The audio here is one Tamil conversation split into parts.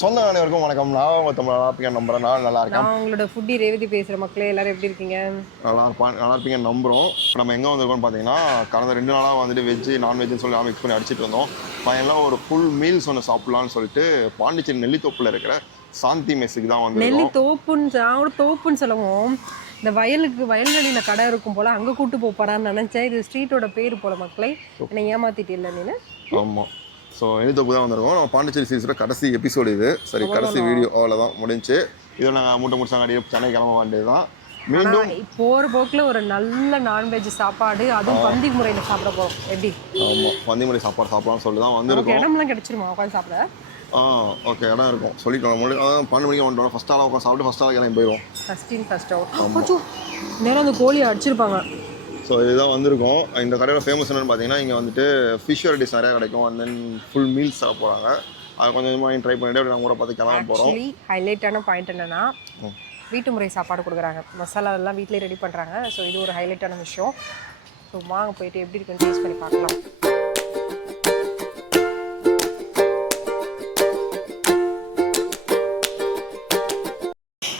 சொந்த அனைவருக்கும் வணக்கம். நான் நல்லா இருப்பீங்க நம்புறேன். நான் நல்லா இருக்கேன். நான் உங்களோட ஃபுட்டி ரேவதி பேசுகிறேன். மக்களே எல்லாரும் எப்படி இருக்கீங்க? நல்லா இருப்பீங்க நம்புகிறோம். இப்போ நம்ம எங்கே வந்திருக்கோம்னு பார்த்தீங்கன்னா, கடந்த 2 நாளாக வந்துட்டு வெஜ்ஜு நான்வெஜ்ஜுன்னு சொல்லி மிக்ஸ் பண்ணி அடிச்சிட்டு வந்தோம். ஃபைனலாக ஒரு ஃபுல் மீல்ஸ் ஒன்று சாப்பிட்லான்னு சொல்லிட்டு பாண்டிச்சேரி நெல்லித்தோப்பில் இருக்கிற சாந்தி மெஸ்ஸுக்கு தான் வந்து நெல்லித்தோப்புன்னு சொல்லவும் இந்த வயல்வெளியில் கடை இருக்கும் போல் அங்கே கூட்டு போப்பாடான்னு நினச்சேன். இது ஸ்ட்ரீட்டோட பேர் போல். மக்களை என்னை ஏமாற்றிட்டு இல்லை நீ? ஆமாம். ஸோ நெல்லித்தோப்பு தான் வந்திருக்கோம். நம்ம பாண்டிச்சேரி சீரிஸோட கடைசி எபிசோடு இது. சரி, கடைசி வீடியோ அவ்வளோதான் முடிஞ்சு. இதில் நாங்கள் முடிச்சாங்க சென்னை கிளம்ப வேண்டியது தான். மீண்டும் போகிற போக்கில் ஒரு நல்ல நான்வெஜ் சாப்பாடு, அதுவும் பந்தி முறையில் சாப்பிட போகிறோம். எப்படி? ஆமாம், பந்தி முறை சாப்பாடு சாப்பிடலாம்னு சொல்லி தான் வந்திருக்கோம். இடம்லாம் கிடச்சிருமா உட்காந்து சாப்பிட? ஓகே, இடம் இருக்கும். சொல்லிக்கலாம். 12 மணிக்கு வந்துட்டோம். ஃபஸ்ட் ஆளாக உட்காந்து சாப்பிட்டு ஃபஸ்ட் ஆளாக கிளம்பி போயிடுவோம். ஃபஸ்ட் அவுட் நேரம் அந்த கோழியை அடிச்சிருப்பாங்க. ஸோ இதுதான் வந்திருக்கோம். இந்த கடையோட ஃபேமஸ் என்னென்னு பார்த்தீங்கன்னா, இங்கே வந்துட்டு ஃபிஷ் வெரைட்டிஸ் நிறையா கிடைக்கும். அண்ட் தென் ஃபுல் மீல்ஸ் சாப்பிட போகிறாங்க. அதை கொஞ்சம் கொஞ்சமாக ட்ரை பண்ணிட்டு அப்படி நாங்கள் கூட பார்த்து கிளம்ப போகிறோம். ஹைலைட்டான பாயிண்ட் என்னென்னா, வீட்டு முறை சாப்பாடு கொடுக்குறாங்க. மசாலா எல்லாம் வீட்டிலே ரெடி பண்ணுறாங்க. ஸோ இது ஒரு ஹைலைட்டான விஷயம். ஸோ வாங்க போயிட்டு எப்படி இருக்குன்னு டேஸ்ட் பண்ணி பார்க்கலாம்.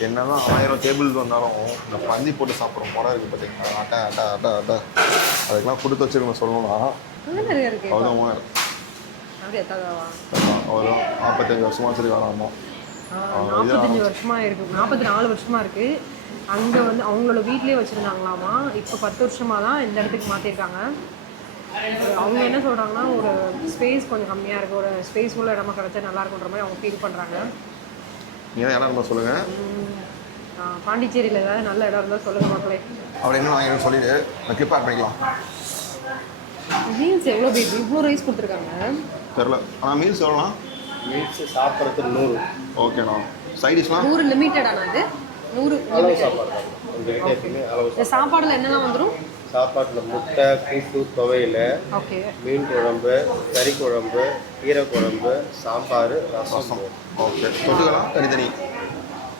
என்னதான் 1000 டேபிள்ஸ் வந்தாலும் இந்த பந்தி போட்டு சாப்பிட்ற முறை இருக்குது பார்த்தீங்கன்னா, அட்டை அதுக்கெல்லாம் கொடுத்து வச்சுருக்கணும் சொல்லணும்னா அவ்வளோ ஒரு 45 வருஷமாக சரி வராமா. 45 வருஷமாக இருக்குது, 44 வருஷமாக இருக்குது. அங்கே வந்து அவங்களோட வீட்லேயே வச்சுருந்தாங்களாமா. இப்போ 10 வருஷமாக தான் இந்த இடத்துக்கு மாற்றிருக்காங்க. அவங்க என்ன சொல்கிறாங்கன்னா, ஒரு ஸ்பேஸ் கொஞ்சம் கம்மியாக இருக்குது, ஒரு ஸ்பேஸ் உள்ள இடமா கிடச்சா நல்லா இருக்குன்ற மாதிரி அவங்க ஃபீல் பண்ணுறாங்க. நீங்கள் இடம் இருந்தால் சொல்லுங்கள். பாண்டிச்சேரியில் ஏதாவது நல்ல இடம் இருந்தால் சொல்லுங்கள் மக்களே. அப்படி என்ன வாங்கிட்டு சொல்லிட்டு கிளிப் ஆட் பண்ணிக்கலாம். மீல்ஸ் எவ்வளோ பேபி? இவ்வளோ ரைஸ் கொடுத்துருக்காங்க தெரில. ஆனால் மீல்ஸ் எவ்வளோண்ணா? மீல்ஸ் சாப்பிட்றதுக்கு 100. ஓகேண்ணா. சைடிஷ்லாம் 100 லிமிட்டடாண்ணா? அது 100 சாப்பாடு. இந்த சாப்பாடில் என்னெல்லாம் வந்துடும்? சாப்பாட்டில் முட்டை, கூட்டு, துவையல், ஓகே, மீன் குழம்பு, கறி குழம்பு, கீரை குழம்பு, சாம்பார், ரசம். ஓகே, தொட்டுக்கலாம் தனித்தனி.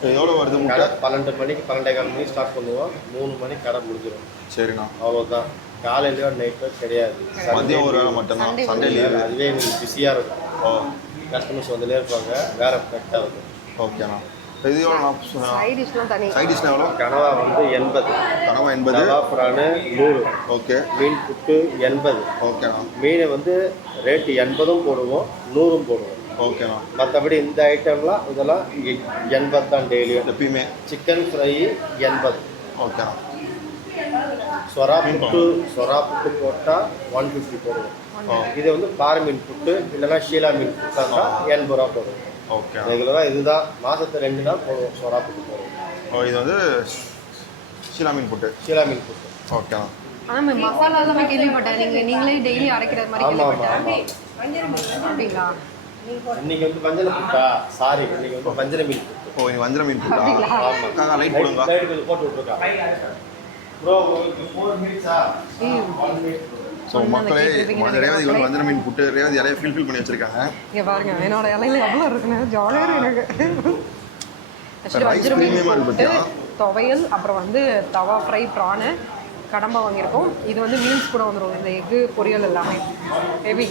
எவ்வளோ வருது? கடை 12 மணிக்கு 12:15 மணிக்கு ஸ்டார்ட் பண்ணுவோம். 3 மணிக்கு கடை முடிஞ்சிடும். சரிண்ணா. அவ்வளோதான். காலையிலையோ நைட்டோ கிடையாது. மதியம் ஒரு வேலை மட்டும்தான். Sunday leave. அதுவே எங்களுக்கு பிஸியாக இருக்கும். கஸ்டமர்ஸ் வந்துலே இருப்பாங்க. வேறு கரெக்டாக இருக்கும். ஓகேண்ணா. இது எவ்வளோ? சைடிஷ்லாம் எவ்வளோ? கனவா வந்து 80. கனவா 80. பிரானு 100. ஓகே. மீன் புட்டு 80. ஓகேண்ணா. மீனை வந்து ரேட்டு 80 போடுவோம், 100 போடுவோம். ஓகேண்ணா. மற்றபடி இந்த ஐட்டம்லாம் இதெல்லாம் 80 தான் டெய்லியும் எப்பயுமே. Chicken fry 80. ஓகேண்ணா. சொரா புட்டு போட்டால் 150 போடுவோம். இது வந்து பாறை மீன் புட்டு இல்லைன்னா ஷீலா மீன் புட்டா தான் 80 ரூபா போடுவோம். ஓகே. ரெகுலராக இதுதான். மாதத்துக்கு 2 நாள் போடுவோம். சொரா புட்டு போடுவோம். இது வந்து ஷீலா மீன் புட்டு. ஷீலா மீன் புட்டு. ஓகேண்ணா. ஆனால் மசாலா தான் கேள்விப்பட்டேன். நீங்களே டெய்லி அரைக்கிற மாதிரி கேள்விப்பட்டேன். இன்னைக்கு வந்து வஞ்சர புட்டா? சாரி, இன்னைக்கு வந்து வஞ்சர மீன் புட்டு. ஓ, இன்னைக்கு வஞ்சர மீன் புட்டா? ஆமாம். லைட் போடுங்க. லைட் கொஞ்சம் போட்டு விட்ருக்கா. ப்ரோ, உங்களுக்கு 4 மினிட்ஸா? 1 மினிட். ஸோ மக்களே, ரேவதிக்கு வந்து வஞ்சர மீன் புட்டு ரேவதி இலையை ஃபில் பண்ணி வச்சுருக்காங்க. இங்கே பாருங்க, என்னோட இலையில எவ்வளோ இருக்குன்னு ஜாலியாக எனக்கு. ரைஸ் ப்ரீமியமாக இருக்கு. துவையல், அப்புறம் வந்து தவா ஃப்ரை, ப்ரானு, கடம்பா வாங்கியிருக்கோம். இது வந்து மீல்ஸ் கூட வந்துடும். இந்த எக்கு பொரியல் எல்லாமே பேபி.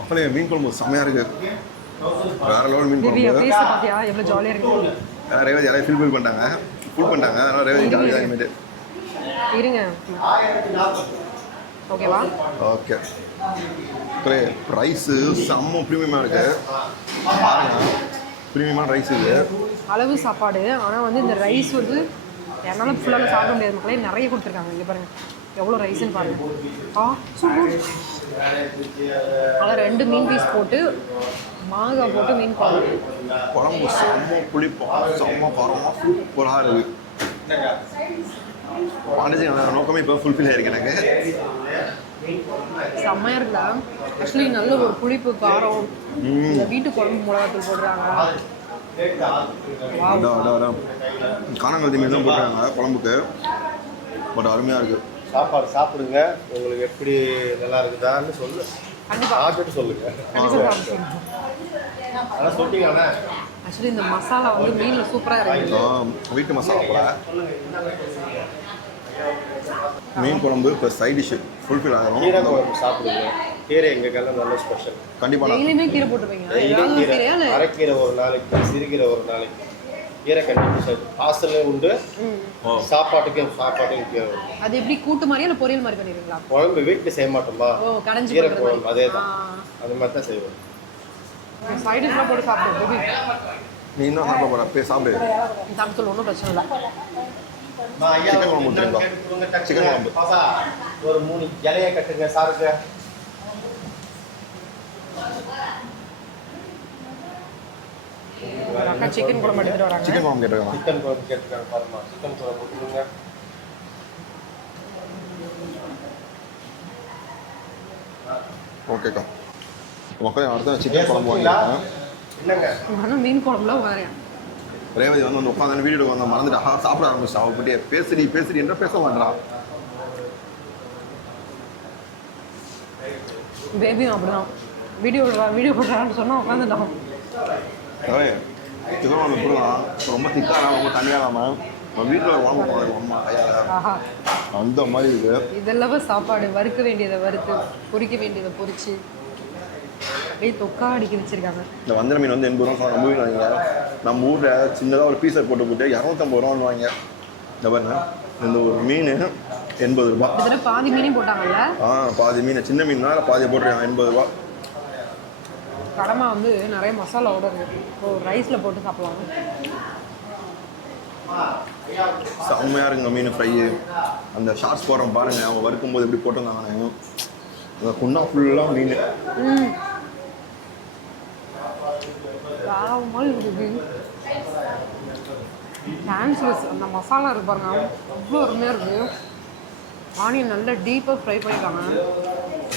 மக்களே, மீன் குழம்பு செம்மையாக இருக்குது. வேறு லெவல் மீன் குழம்பு. பார்த்தியா எவ்வளோ ஜாலியாக இருக்குது? ரேவதி இலையை ஃபுல் பண்ணிட்டாங்க. அதனால் ரேவதி ஜாலியாக இனிமேட்டு இருங்க. ஓகேவா? ஓகே. ரைஸு செம்ம ப்ரீமியமாக இருக்குது. பாருங்கள், ப்ரீமியமான ரைஸ் இது. அளவு சாப்பாடு. ஆனால் வந்து இந்த ரைஸ் வந்து என்னால் ஃபுல்லாக சாப்பிட முடியாது மக்களே. நிறைய கொடுத்துருக்காங்க. இங்கே பாருங்கள் எவ்வளோ ரைஸ்ன்னு பாருங்கள். சூப்பர். அதில் 2 மீன் பீஸ் போட்டு மாங்காய் போட்டு மீன் குழம்பு செம்ம புளிப்பாக செம்ம காரமாக சூப்பராக இருக்குது. பாண்டிச்சேரி நோக்கமே இப்போ ஃபுல்ஃபில் ஆகிருக்கு எனக்கு. செம்மையாக இருக்குல்ல. ஆக்சுவலி நல்ல ஒரு புளிப்பு காரம். இந்த வீட்டு குழம்பு மிளகாத்தூள் போடுறாங்க. காணாங்கழுத்தி மீன் தான் போடுறாங்க குழம்புக்கு. பட் அருமையாக இருக்குது. சாப்பாடு சாப்பிடுங்க. உங்களுக்கு எப்படி நல்லா இருக்குதான்னு சொல்லு. சாப்பிட்டு சொல்லுங்க. அதான் சொல்லிட்டீங்கண்ணா. ஆக்சுவலி இந்த மசாலா வந்து மீனில் சூப்பராக இருக்குது. வீட்டு மசாலா போல மீன் குழம்பு ப்ளஸ் சைட் டிஷ்ஷு ஃபுல்ஃபில் ஆகும். கீரை குழம்பு சாப்பிடுங்க. கீரை எங்கள் கல்ல நல்ல ஸ்பெஷல். கண்டிப்பாக நான் டெய்லியுமே கீரை போட்டுருப்பீங்க டெய்லி ஏதாவது ஒரு கீரை, கீரையா இல்லை அரைக்கீரை ஒரு நாளைக்கு, சிறுகீரை ஒரு நாளைக்கு. கீரை கண்டிப்பாக ஹாஸ்டல்லையும் உண்டு, சாப்பாட்டுக்கும் கீரை உண்டு. அது எப்படி கூட்டு மாதிரியா இல்லை பொரியல் மாதிரி பண்ணிடுவீங்களா? குழம்பு வீட்டில் செய்ய மாட்டோமா, ஓ கடைஞ்சி கீரை போடுற குழம்பு அதே தான், அது மாதிரி தான் செய்வோம். சைடுலாம் போட்டு சாப்பிடுவோம். நீ இன்னும் சாப்பிட போகிற போய் சாப்பிடு. சாப்பிட்டு சொல்ல ஒன்றும் பிரச்சனை இல்லை. சிக்கன் குழம்பு ஊற்றுறீங்களா? சிக்கன் குழம்பு ஒரு 3 இலையை கட்டுங்க சாருக்கு. அக்கா சிக்கன் குழம்பு எடுத்துட்டு வராங்க. சிக்கன் குழம்பு கேட்டுருக்கேன். சிக்கன் குழம்பு கேட்டுருக்காங்க பாருமா. சிக்கன் குழம்பு கொடுங்க. ஓகேக்கா. மக்களே அடுத்த சிக்கன் குழம்பு வாங்கியிருக்கேன். என்னங்க நானும் மீன் குழம்புல வரேன். ரேவதி வந்து உட்காந்து வீடியோ வந்து மறந்துட்டு சாப்பிட ஆரம்பிச்சா. அவகிட்டே பேசுடி என்ற பேச மாட்டான். பேபியும் அப்படிதான் வீடியோ போடுறான்னு சொன்னா உட்காந்துட்டான். சிக்கன் குழம்பு எப்படிலாம் ரொம்ப திக்காக ரொம்ப தனியாக இல்லாமல் நம்ம வீட்டில் குழம்பு போடுறது அம்மா கையால் ஆஹா அந்த மாதிரி இருக்குது. இதெல்லாம் சாப்பாடு வறுக்க வேண்டியதை வறுத்து பொரிக்க வேண்டியதை பொரிச்சு அப்படியே தொக்கா அடிக்க வச்சிருக்காங்க. இந்த வஞ்சர மீன் வந்து 80 ரூபா நம்ம வீட்டில் வாங்க. நம்ம ஊரில் சின்னதாக ஒரு பீஸர் போட்டு 250 ரூபான்னு வாங்க. இந்த பாருங்க இந்த ஒரு மீன் 80 ரூபா. இதில் பாதி மீனையும் போட்டாங்கல்ல. பாதி மீன் சின்ன மீன்னா பாதி போட்டுருக்காங்க 80 ரூபா. கடமை வந்து நிறைய மசாலாவோட இருக்கு. ரைஸில் போட்டு சாப்பிடலாம். செம்மையாக இருக்குங்க மீன் ஃப்ரை. அந்த ஷார்ட்ஸ் போடுறோம் பாருங்கள், அவங்க வறுக்கும்போது எப்படி போட்டிருந்தாங்க. அந்த குண்டா ஃபுல்லாக மீன் மாதிரி இருக்குது. டான்ஸ்லெஸ் அந்த மசாலா இருக்கு பாருங்க, அவ்வளோ அருமையாக இருக்குது. ஆனியன் நல்லா டீப்பாக ஃப்ரை பண்ணியிருக்காங்க,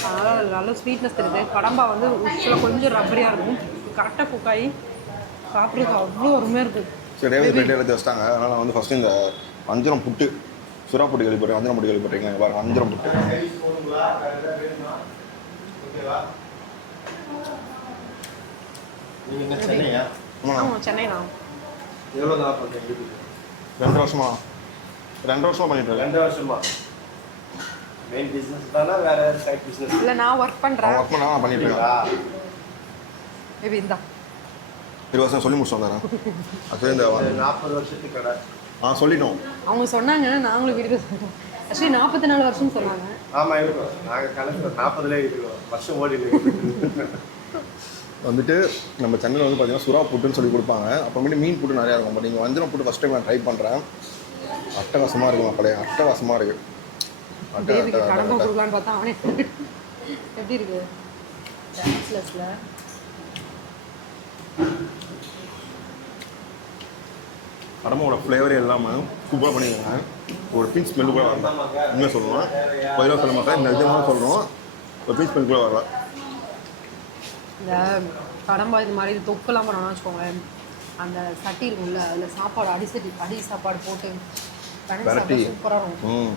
அதனால் நல்ல ஸ்வீட்னஸ் இருக்குது. கடம்பா வந்து உச்சில் கொஞ்சம் ரப்பரியாக இருக்கும், கரெக்டாக குக்காயி சாப்பிட்றதுக்கு அவ்வளோ அருமையாக இருக்குது. சரி ரேவதி ரெண்டு எடுத்து வச்சிட்டாங்க. அதனால் நான் வந்து ஃபஸ்ட்டு இந்த வஞ்சரம் புட்டு, சுறா புட்டு கேள்விப்பட்டேன். வஞ்சரம் புட்டு கேள்விப்பட்டீங்க பாருங்க, வஞ்சரம் புட்டு. சென்னையா? ஆமாம் சென்னை தான். எவ்வளோ நாள் பண்ணுறீங்க? 2 வருஷமா பண்ணிட்டு இருக்கேன். 2 வருஷமா. மெயின் பிஸ்னஸ் தானே, வேற சைட் பிஸ்னஸ்? இல்லை நான் ஒர்க் பண்ணுறேன். ஒர்க் பண்ணால் நான் பண்ணிட்டு இருக்கேன். மேபி இந்தா 20 வருஷம் சொல்லி முடிச்சு வந்தேன். அது இந்த 40 வருஷத்துக்கு கடை. சொல்லிட்டோம். அவங்க சொன்னாங்க, நாங்களும் வீட்டுக்கு சொல்லிட்டோம். ஆக்சுவலி 44 வருஷம்னு சொன்னாங்க. ஆமாம் இருக்கும், நாங்கள் கணக்கு 40லே இருக்கோம், வருஷம் ஓடி வந்துட்டு நம்ம சென்னையில் வந்து பார்த்தீங்கன்னா சுறா புட்டுன்னு சொல்லி கொடுப்பாங்க. அப்புறமேட்டு மீன் புட்டு நிறையா இருக்கும். பட் நீங்கள் வஞ்சரம் புட்டு ஃபஸ்ட் டைம் நான் ட்ரை பண்ணுறேன். அட்டகாசமாக இருக்கும் மக்களே, அட்டகாசமாக இருக்குது. பேபிக்கு கடம்பா கொடுக்கலான்னு பார்த்தா அவனே எப்படி இருக்கு டான்ஸ்லெஸ்ல. கடம்போட ஃப்ளேவரே இல்லாமல் சூப்பராக பண்ணியிருக்காங்க. ஒரு பீஸ் ஸ்மெல்லு கூட வரல. உண்மையாக சொல்லணும், பதிலாக சொல்ல மாட்டேன், இந்த விதமாக சொல்கிறோம். ஒரு பீஸ் ஸ்மெல் கூட வரல. இந்த கடம்பா இது மாதிரி தொக்கெல்லாம் பண்ணோம்னு வச்சுக்கோங்களேன், அந்த சட்டி இருக்கும்ல, அதில் சாப்பாடு அடி சாப்பாடு போட்டு வெரைட்டி சூப்பராக இருக்கும்.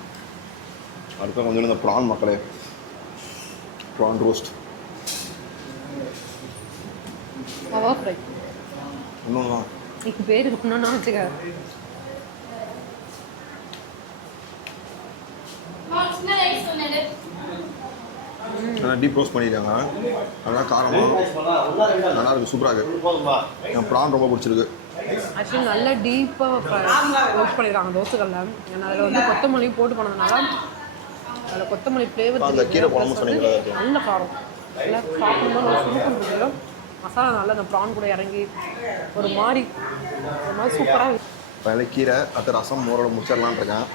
அடுத்த கொஞ்சம் இந்த ப்ரான் மக்களே, ப்ரான் ரோஸ்ட் தவா ஃப்ரை இன்னொன்று இதுக்கு பேர் இருக்கணும்னா வச்சுக்க. நல்லா டீப் ரோஸ்ட் பண்ணியிருக்காங்க, நல்லா காரமாக நல்லா இருக்குது, சூப்பராக இருக்குது. என் ப்ரான் ரொம்ப பிடிச்சிருக்கு. ஆக்சுவலி நல்லா டீப்பாக ரோஸ்ட் பண்ணியிருக்காங்க தோசைகளில். ஏன்னா அதில் வந்து கொத்தமல்லியும் போட்டு பண்ணதுனால அதில் கொத்தமல்லி ஃப்ளேவர் அந்த கீரை குழம்பு சொன்னீங்களா, நல்ல காரம். நல்லா சாப்பிடும்போது நல்லா சுருக்கம் இருக்குது. மசாலா நல்லா அந்த ப்ரான் கூட இறங்கி ஒரு மாதிரி சூப்பராக இருக்குது. இப்போ கீரை அடுத்த ரசம் மோரோட முடிச்சிடலான் இருக்கேன்.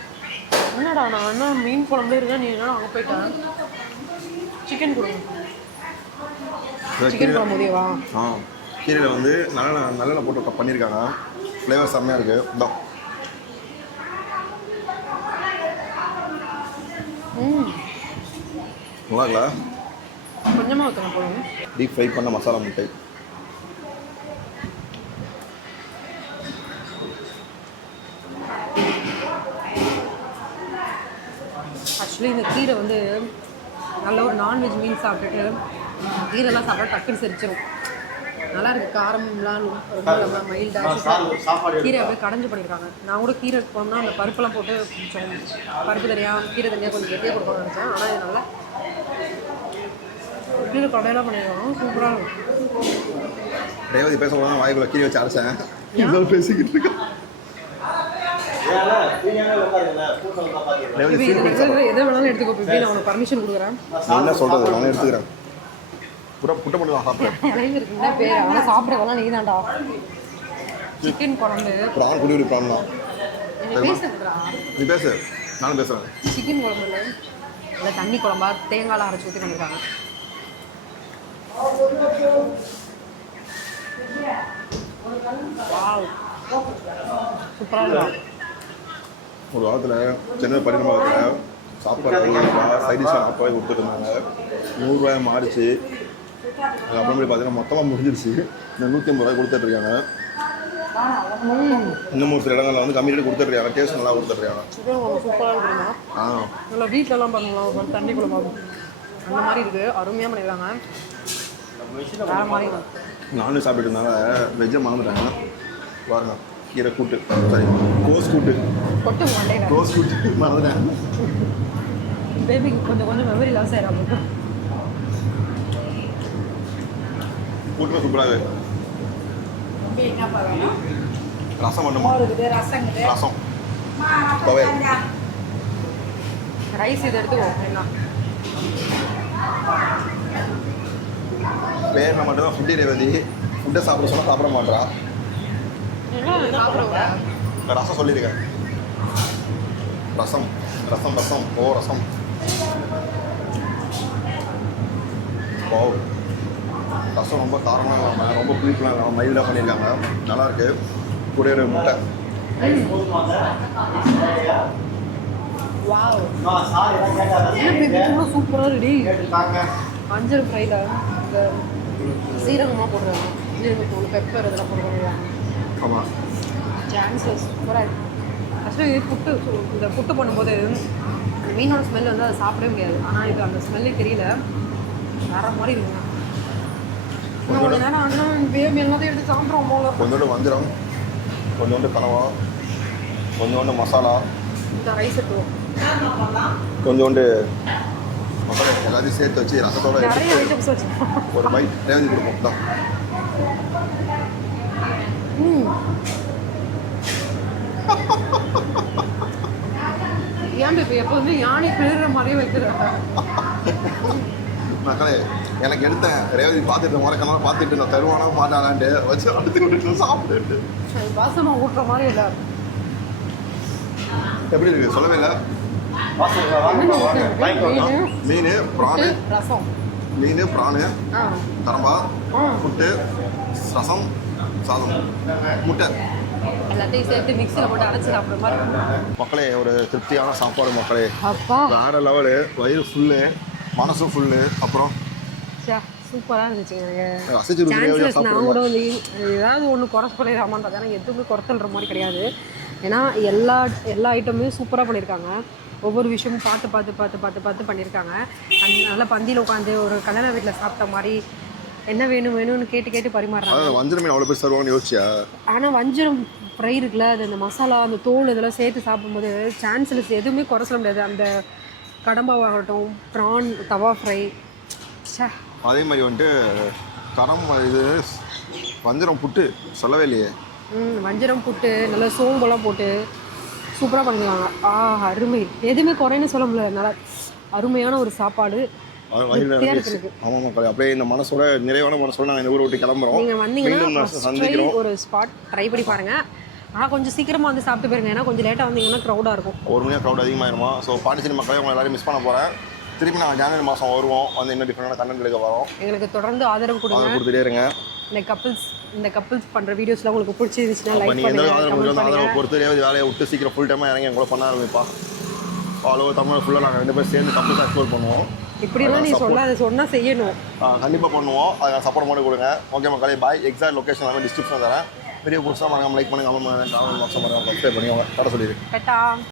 என்னடா நான் என்ன மீன் குழம்பு இருக்கேன், நீ என்னடா அங்கே போயிட்டேன். சிக்கன் கொடுங்க, சிக்கன் குழம்பு முடியவா? கீரையில் வந்து நல்லெண்ணெய் போட்டு பண்ணியிருக்காங்க, ஃப்ளேவர் செம்மையாக இருக்குது. இதோ நல்லா இருக்குல்ல? கொஞ்சமாக ஊற்றுங்க போதும். டீப் ஃப்ரை பண்ண மசாலா முட்டை. ஆக்சுவலி இந்த கீரை வந்து நல்ல ஒரு நான்வெஜ் மீன் சாப்பிட்டுட்டு கீரைலாம் சாப்பிட்டா டக்குன்னு செரிச்சிடும். நல்லா இருக்குது, காரம்லாம் ரொம்ப இல்லாமல் மைல்டாக கீரை அப்படியே கடைஞ்சி பண்ணியிருக்காங்க. நான் கூட கீரை போனோம்னா அந்த பருப்பெல்லாம் போட்டு கொஞ்சம் பருப்பு தனியாக கீரை தனியாக கொஞ்சம் கெட்டியாக கொடுக்கணும்னு நினச்சேன். ஆனால் இது நல்லா இட்லியில் கடையெல்லாம் பண்ணிடுவாங்க, சூப்பராக இருக்கும். ரேவதி பேச போனால் வாய்க்குள்ள கீழே வச்சு அரைச்சேன். இதெல்லாம் பேசிக்கிட்டு இருக்கேன். ரேவதி இப்போ feel இதில் எதை வேணாலும் எடுத்துக்கோ பிபி, நான் உனக்கு பர்மிஷன் கொடுக்குறேன். நீ என்ன சொல்கிறது, நானே எடுத்துக்கிறேன். பூரா புட்டை மட்டும் நான் சாப்பிட்றேன். இலையும் இருக்குங்க பேர், ஆனால் சாப்பிட்றதெல்லாம் நீ தான்டா. சிக்கன் குழம்பு ப்ரான் குடி ப்ரான் தான். பேசுறா, நீ பேசு, நானும் பேசுகிறேன். சிக்கன் குழம்புல இல்லை தண்ணி குழம்பா தேங்காய்லாம் அரைச்சி ஊற்றி பண்ணியிருக்காங்க. சூப்பராக இருக்கும். ஒரு காலத்தில் சென்னை பரிணாமத்தில் சாப்பாடு சைடிஷ் 40 ரூபாய் கொடுத்துட்டு இருந்தாங்க. 100 ரூபாய் மாறிச்சு. அதுக்கப்புறமேட்டு பார்த்தீங்கன்னா மொத்தமாக முடிஞ்சிருச்சு. இந்த 150 ரூபாய் கொடுத்துட்ருக்காங்க. இன்னும் ஒரு சில இடங்களில் வந்து கம்மி ரேட்டு கொடுத்துட்ருக்காங்க. டேஸ்ட் நல்லா கொடுத்துட்ருக்காங்க. சிக்கன் குழம்பு சூப்பராக இருக்குமா? நல்லா வீட்டிலலாம் பண்ணுங்களா ஒரு தண்ணி குழம்பு அந்த மாதிரி இருக்குது, அருமையாக பண்ணிடுறாங்க. வேறு மாதிரி நானும் சாப்பிட்டு இருந்தாங்க. வெஜ்ஜை மறந்துட்டாங்க. பாருங்க, கீரை கூட்டு, சாரி கோஸ் கூட்டு, கொட்டு மண்டையில் கோஸ் கூட்டு மறந்துட்டேன். பேபிக்கு கொஞ்சம் கொஞ்சம் மெமரி லாஸ் ஆகிடும். கூட்டுமே சூப்பராக இருக்கு. ரசம் மட்டுமா? ரசம் துவையல். ரைஸ் இது எடுத்துக்கோ என்ன பேர் மட்டும் தான் ஃபுட்டி ரேவதி. ஃபுட்டை சாப்பிட சொன்னால் சாப்பிட மாட்டா. ரசம் சொல்லியிருக்கேன். ரசம் ரசம் ரசம் ஓ ரசம் ஓ ரசம் ரொம்ப காரமாக இல்லாமல் ரொம்ப புளிப்புலாம் இல்லாமல் மைல்டாக பண்ணியிருக்காங்க. நல்லாயிருக்கு. கூட ஒரு முட்டை. சூப்பராக ரெடி. மஞ்சள் ஃப்ரைல இந்த சீரகமாக போடுறாங்க, சீரகத்தூள் பெப்பர் இதெல்லாம் போடுறாங்க. ஆமாம், சான்சஸ் சூப்பராக இருக்குது. ஆக்சுவலி புட்டு இந்த புட்டு பண்ணும்போது அந்த மீனோட ஸ்மெல் வந்து அதை சாப்பிடவே முடியாது. ஆனால் இது அந்த ஸ்மெல்லே தெரியல, வேற மாதிரி இருக்குங்க. ஒரு நேரம் ஆனால் பேபி எல்லாத்தையும் எடுத்து சாப்பிட்றோம் போல. கொஞ்சோண்டு வஞ்சிரம், கொஞ்சோண்டு கனவா, கொஞ்சோண்டு மசாலா, இந்த ரைஸ் எடுத்துவோம், கொஞ்சோண்டு மசாலா எல்லாத்தையும் சேர்த்து வச்சு ரசத்தோட நிறைய ஐட்டம்ஸ் வச்சுருக்கோம். ஒரு பைட் ரேவதி கொடுப்போம் தான். ஏன் இப்போ எப்போ வந்து யானை பிளிற மாதிரியே வைக்கிறாங்க. மக்களே, எனக்கு எடுத்தேன் ரேவதி பார்த்துட்டு முறைக்கனால பார்த்துட்டு நான் தருவானா மாட்டானான்ட்டு வச்சு அடுத்து விட்டு சாப்பிட்டுட்டு வாசமாக ஊட்டுற மாதிரி இல்லை. எப்படி இருக்கு சொல்லவே இல்லை. மீன் ப்ரானு, ரசம், மீன் ப்ரானு, ஆ தரம்பா, புட்டு, ரசம், சாதம், முட்டை எல்லாத்தையும் சேர்த்து மிக்ஸியில் போட்டு அரைச்சி சாப்பிட்ற மாதிரி. மக்களே, ஒரு திருப்தியான சாப்பாடு மக்களே. அப்பா வேற லெவலு. வயிறு ஃபுல்லு, மனசும் ஃபுல்லு. அப்புறம் சூப்பராக இருந்துச்சு எனக்கு. அசைச்சு சான்சஸ் நான் கூட வந்து ஏதாவது ஒன்று குறை பண்ணிடலாமான்னு பார்த்தா எனக்கு எதுவுமே குறைத்தல்ற மாதிரி கிடையாது. ஏன்னா எல்லா ஐட்டமுமே சூப்பராக பண்ணியிருக்காங்க. ஒவ்வொரு விஷயமும் பார்த்து பார்த்து பார்த்து பார்த்து பார்த்து பண்ணியிருக்காங்க. நல்லா பந்தியில் உட்காந்து ஒரு கல்யாண வீட்டில் சாப்பிட்ட மாதிரி என்ன வேணும் வேணும்னு கேட்டு கேட்டு பரிமாறுறாங்க. வஞ்சரம் மீன் அவ்வளோ பேர் தருவாங்கன்னு யோசிச்சியா? ஆனால் வஞ்சரம் ஃப்ரை இருக்குல்ல, அது அந்த மசாலா அந்த தோல் இதெல்லாம் சேர்த்து சாப்பிடும்போது சான்சஸ் எதுவுமே குறை சொல்ல முடியாது. அந்த கடம்பாவாகட்டும், ப்ரான் தவா ஃப்ரை, அதே மாதிரி வந்துட்டு கரம் இது வஞ்சரம் புட்டு சொல்லவே இல்லையே. வஞ்சரம் புட்டு நல்லா சோம்பெல்லாம் போட்டு சூப்பராக பண்ணிடுவாங்க. அருமை, எதுவுமே குறைன்னு சொல்ல முடியாது. நல்லா அருமையான ஒரு சாப்பாடு. ஆமாம் மக்களே, அப்படியே இந்த மனசோட நிறைவான மனசோட நாங்கள் இந்த ஊரை விட்டு கிளம்புறோம். நீங்கள் வந்தீங்கன்னா ஒரு ஸ்பாட் ட்ரை பண்ணி பாருங்கள். ஆனால் கொஞ்சம் சீக்கிரமாக வந்து சாப்பிட்டு போயிருங்க, ஏன்னா கொஞ்சம் லேட்டாக வந்தீங்கன்னா க்ரௌடாக இருக்கும். ஒரு மணியாக க்ரௌட் அதிகமாகிருமா. ஸோ பாண்டிச்சேரி மக்களே உங்களை எல்லாரும் மிஸ் பண்ண போகிறேன். திருப்பி நாங்கள் ஜனவரி மாதம் வருவோம், வந்து இன்னும் டிஃப்ரெண்டான கண்டென்ட் எடுக்க வரோம். எங்களுக்கு தொடர்ந்து ஆதரவு கொடுத்துட்டே இருங்க. இந்த கப்பிள்ஸ் பண்ணுற வீடியோஸ்லாம் உங்களுக்கு பிடிச்சிருந்துச்சுன்னா லைக் பண்ணுங்கள். ஆதரவு பொறுத்து ரேவதி வேலையை விட்டு சீக்கிரம் ஃபுல் டைமாக இறங்கி எங்களை பண்ண ஆரம்பிப்பா. ஆல் ஓவர் தமிழ் ஃபுல்லாக நாங்கள் 2 பேர் சேர்ந்து கப்பிள்ஸ் எக்ஸ்ப்ளோர் பண்ணுவோம். இப்படிலாம் நீ அதை சொன்னால் செய்யணும். கண்டிப்பாக பண்ணுவோம். அதை சப்போர்ட் பண்ணி கொடுங்க. ஓகே மக்களே, பாய். எக்ஸாக்ட் லொக்கேஷன் எல்லாமே டிஸ்கிரிப்ஷன் தரேன். வீடியோ பிடிச்சா மறக்காம லைக் பண்ணுங்க, கமெண்ட் பண்ணுங்க, சப்ஸ்கிரைப் பண்ணிக்கோங்க. கடை சொல்லிடுங்க.